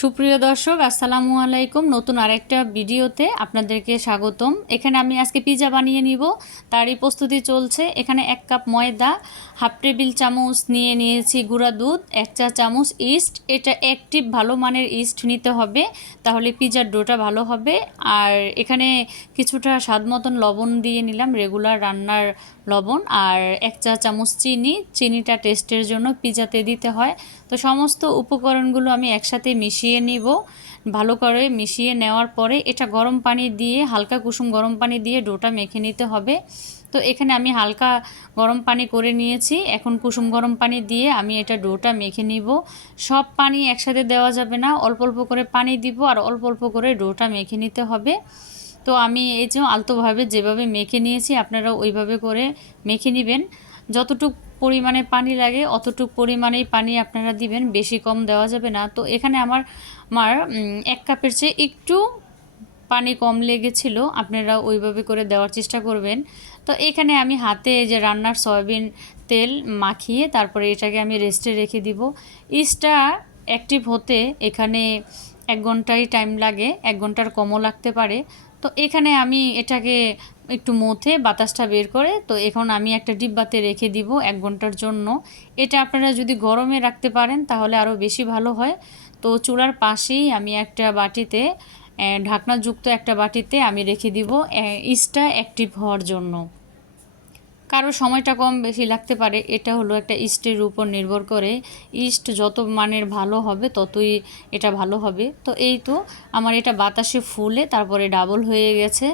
সুপ্রিয় দর্শক আসসালামু আলাইকুম। নতুন আরেকটা ভিডিওতে আপনাদেরকে স্বাগতম। এখানে আমি আজকে পিৎজা বানিয়ে নিব, তারই প্রস্তুতি চলছে। এখানে 1 কাপ ময়দা, হাফ টেবিল চামচ নিয়ে নিয়েছি গুঁড়া দুধ, 1 চা চামচ ইস্ট। এটা অ্যাক্টিভ ভালো মানের ইস্ট নিতে হবে, তাহলে পিৎজার ডোটা ভালো হবে। আর এখানে কিছুটা স্বাদ মতন লবণ দিয়ে নিলাম, রেগুলার রান্নার লবণ। আর 1 চা চামচ চিনিটা টেস্টের জন্য পিৎজাতে দিতে হয়। তো সমস্ত উপকরণগুলো আমি একসাথে মিশিয়ে নিব। ভালো করে মিশিয়ে নেওয়ার পরে এটা গরম পানি দিয়ে, হালকা কুসুম গরম পানি দিয়ে ডোটা মেখে নিতে হবে। তো এখানে আমি হালকা গরম পানি করে নিয়েছি, এখন কুসুম গরম পানি দিয়ে আমি এটা ডোটা মেখে নিব। সব পানি একসাথে দেওয়া যাবে না, অল্প অল্প করে পানি দিব আর অল্প অল্প করে ডোটা মেখে নিতে হবে। তো আমি এই যে আলতোভাবে যেভাবে মেখে নিয়েছি, আপনারা ওইভাবে করে মেখে নেবেন। যতটুক পরিমাণে পানি লাগে অতটুক পরিমাণেই পানি আপনারা দিবেন, বেশি কম দেওয়া যাবে না। তো এখানে আমার 1 কাপের চেয়ে একটু পানি কম লেগেছিল, আপনারা ওইভাবে করে দেওয়ার চেষ্টা করবেন। তো এখানে আমি হাতে যে রান্নার সয়াবিন তেল মাখিয়ে তারপরে এটাকে আমি রেস্টে রেখে দিব। ইস্টটা অ্যাক্টিভ হতে এখানে 1 ঘন্টাই টাইম লাগে, 1 ঘন্টার কমও লাগতে পারে। তো এখানে আমি এটাকে একটু মথে বাতাসটা বের করে, তো এখন আমি একটা ডিব্বাতে রেখে দিব 1 ঘন্টার জন্য। এটা আপনারা যদি গরমে রাখতে পারেন তাহলে আরও বেশি ভালো হয়। তো চুলার পাশেই আমি একটা বাটিতে, ঢাকনাযুক্ত একটা বাটিতে আমি রেখে দিব ইস্টটা অ্যাক্টিভ হওয়ার জন্য। কারো সময়টা কম বেশি লাগতে পারে, এটা হলো একটা ইস্টের উপর নির্ভর করে। ইস্ট যত মানের ভালো হবে ততই এটা ভালো হবে। তো এই তো আমার এটা বাতাসে ফুলে তারপরে ডাবল হয়ে গেছে।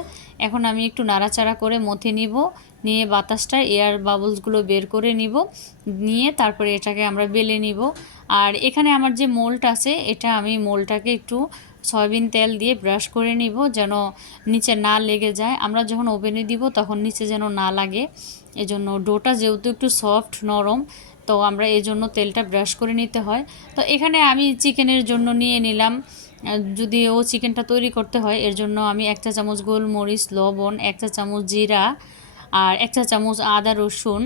এখন আমি একটু নাড়াচাড়া করে মথে নিব, নিয়ে বাতাসটা এয়ার বাবলসগুলো বের করে নিব, নিয়ে তারপরে এটাকে আমরা বেলে নিব। আর এখানে আমার যে মোল্ড আছে, এটা আমি মোল্ডটাকে একটু সয়াবিন তেল দিয়ে ব্রাশ করে নিব, যেন নিচে না লেগে যায়। আমরা যখন ওভেনে দিব তখন নিচে যেন না লাগে, এজন্য ডোটা যেহেতু একটু সফট নরম, তো আমরা এই জন্য তেলটা ব্রাশ করে নিতে হয়। তো এখানে আমি চিকেনের জন্য নিয়ে নিলাম, যদিও চিকেনটা তৈরি করতে হয় এর জন্য আমি 1 চা চামচ গোলমরিচ, লবণ, 1 চা চামচ জিরা, আর 1 চা চামচ আদা রসুন,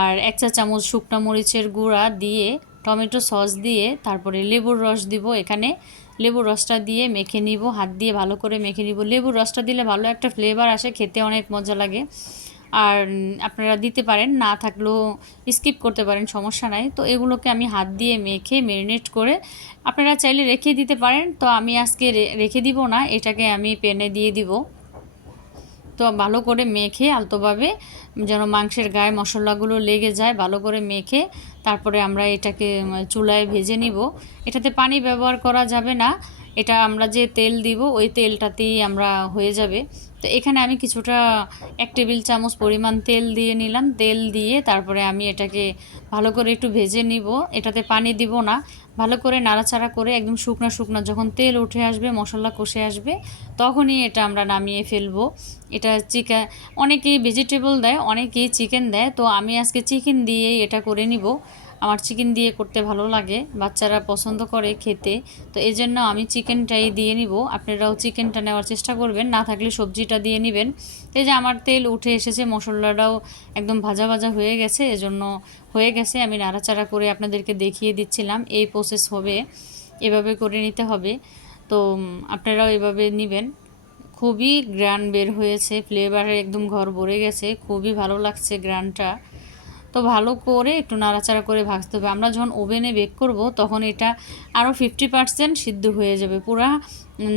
আর 1 চা চামচ শুকনো মরিচের গুঁড়া দিয়ে, টমেটো সস দিয়ে, তারপরে লেবুর রস দিব। এখানে লেবুর রসটা দিয়ে মেখে নিব, হাত দিয়ে ভালো করে মেখে নিব। লেবুর রসটা দিলে ভালো একটা ফ্লেভার আসে, খেতে অনেক মজা লাগে। আর আপনারা দিতে পারেন, না থাকলেও স্কিপ করতে পারেন, সমস্যা নাই। তো এগুলোকে আমি হাত দিয়ে মেখে ম্যারিনেট করে আপনারা চাইলে রেখে দিতে পারেন। তো আমি আজকে রেখে দিব না, এটাকে আমি প্যানে দিয়ে দিব। তো ভালো করে মেখে আলতোভাবে, যেন মাংসের গায়ে মশলাগুলো লেগে যায়, ভালো করে মেখে তারপরে আমরা এটাকে চুলায় ভেজে নিব। এটাতে পানি ব্যবহার করা যাবে না, এটা আমরা যে তেল দিব ওই তেলটাতেই আমরা হয়ে যাবে। তো এখানে আমি কিছুটা 1 টেবিল চামচ পরিমাণ তেল দিয়ে নিলাম। তেল দিয়ে তারপরে আমি এটাকে ভালো করে একটু ভেজে নিব, এটাতে পানি দিব না। ভালো করে নাড়াচাড়া করে একদম শুকনা শুকনা যখন তেল উঠে আসবে, মশলা কষে আসবে, তখনই এটা আমরা নামিয়ে ফেলবো। এটা চিকেন, অনেকেই ভেজিটেবল দেয়, অনেকেই চিকেন দেয়। তো আমি আজকে চিকেন দিয়েই এটা করে নিব। আমার চিকেন দিয়ে করতে ভালো লাগে, বাচ্চারা পছন্দ করে খেতে। তো এই জন্য আমি চিকেনটাই দিয়ে নিব। আপনারাও চিকেনটা নেওয়ার চেষ্টা করবেন, না থাকলে সবজিটা দিয়ে নেবেন। তো এই যে আমার তেল উঠে এসেছে, মশলাটাও একদম ভাজা ভাজা হয়ে গেছে, এজন্য হয়ে গেছে। আমি নাড়াচাড়া করে আপনাদেরকে দেখিয়ে দিচ্ছিলাম, এই প্রসেস হবে, এভাবে করে নিতে হবে। তো আপনারাও এভাবে নেবেন। খুবই গ্রান বের হয়েছে, ফ্লেভারে একদম ঘর ভরে গেছে, খুবই ভালো লাগছে গ্রানটা। তো ভালো করে একটু নাড়াচাড়া করে ভাজতে হবে। আমরা যখন ওভেনে বেক করব তখন এটা আরও 50% সিদ্ধ হয়ে যাবে, পুরা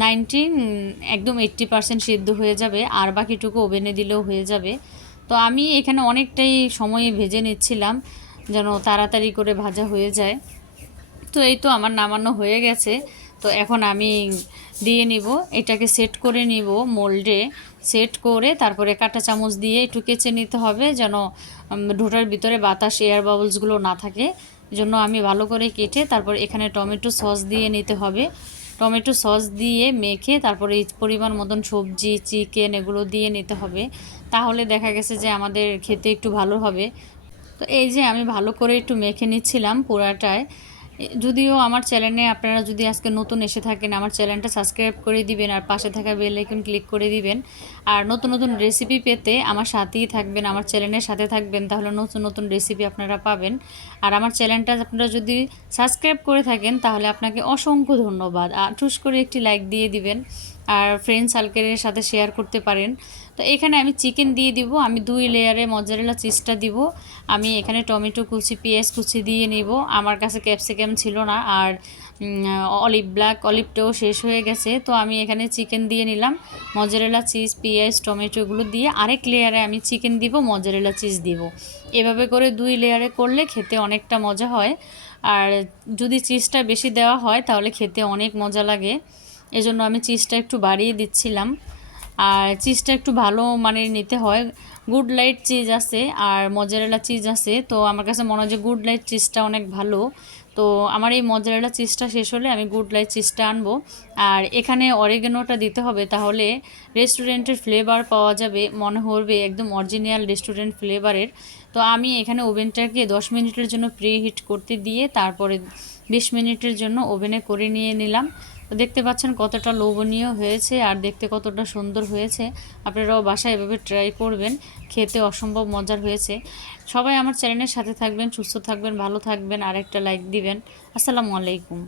90, একদম 80% সিদ্ধ হয়ে যাবে, আর বাকিটুকু ওভেনে দিলেও হয়ে যাবে। তো আমি এখানে অনেকটাই সময়ে ভেজে নিচ্ছিলাম, যেন তাড়াতাড়ি করে ভাজা হয়ে যায়। তো এই তো আমার নামানো হয়ে গেছে। তো এখন আমি দিয়ে নিব, এটাকে সেট করে নিব মোল্ডে। সেট করে তারপরে কাঁটা চামচ দিয়ে একটু কেচে নিতে হবে, যেন ডোটার ভিতরে বাতাস, এয়ার বাবলসগুলো না থাকে। জন্য আমি ভালো করে কেটে তারপর এখানে টমেটো সস দিয়ে নিতে হবে। টমেটো সস দিয়ে মেখে তারপরে এই পরিমাণ মতন সবজি, চিকেন এগুলো দিয়ে নিতে হবে, তাহলে দেখা গেছে যে আমাদের খেতে একটু ভালো হবে। তো এই যে আমি ভালো করে একটু মেখে নিচ্ছিলাম পুরাটায়। যদিও আমার চ্যানেলে আপনারা যদি আজকে নতুন এসে থাকেন, আমার চ্যানেলটা সাবস্ক্রাইব করে দিবেন আর পাশে থাকা বেল আইকন ক্লিক করে দিবেন। আর নতুন নতুন রেসিপি পেতে আমার সাথেই থাকবেন, আমার চ্যানেলের সাথে থাকবেন, তাহলে নতুন নতুন রেসিপি আপনারা পাবেন। আর আমার চ্যানেলটা আপনারা যদি সাবস্ক্রাইব করে থাকেন তাহলে আপনাকে অসংখ্য ধন্যবাদ। আর ঠুস করে একটি লাইক দিয়ে দিবেন আর ফ্রেন্ড সার্কেলের সাথে শেয়ার করতে পারেন। তো এখানে আমি চিকেন দিয়ে দিব, আমি 2 লেয়ারে মজারেলা চিজটা দিব। আমি এখানে টমেটো কুচি, পেঁয়াজ কুচি দিয়ে নিব। আমার কাছে ক্যাপসিকাম ছিল না, আর অলিভটাও শেষ হয়ে গেছে, তো আমি এখানে চিকেন দিয়ে নিলাম। মজারেলা চিজ, পেঁয়াজ, টমেটোগুলো দিয়ে আরেক লেয়ারে আমি চিকেন দিব, মজারেলা চিজ দিব। এভাবে করে 2 লেয়ারে করলে খেতে অনেকটা মজা হয়। আর যদি চিজটা বেশি দেওয়া হয় তাহলে খেতে অনেক মজা লাগে, এজন্য আমি চিজটা একটু বাড়িয়ে দিচ্ছিলাম। আর চিজটা একটু ভালো মানের নিতে হয়। গুড লাইট চিজ আছে আর মজারেলা চিজ আছে, তো আমার কাছে মনে হয় যে গুড লাইট চিজটা অনেক ভালো। তো আমার এই মজারেলা চিজটা শেষ হলে আমি গুড লাইট চিজটা আনবো। আর এখানে অরিগানোটা দিতে হবে, তাহলে রেস্টুরেন্টের ফ্লেভার পাওয়া যাবে, মনে হবে একদম অরিজিনাল রেস্টুরেন্ট ফ্লেভারের। তো আমি এখানে ওভেনটাকে 10 মিনিটের জন্য প্রি হিট করতে দিয়ে তারপরে 20 মিনিটের জন্য ওভেনে করে নিয়ে নিলাম। তো দেখতে পাচ্ছেন কতটা লোভনীয় হয়েছে আর দেখতে কতটা সুন্দর হয়েছে। আপনারাও বাসায় এভাবে ট্রাই করবেন, খেতে অসম্ভব মজার হয়েছে। সবাই আমার চ্যানেলের সাথে থাকবেন, সুস্থ থাকবেন, ভালো থাকবেন, আর একটা লাইক দিবেন। আসসালামু আলাইকুম।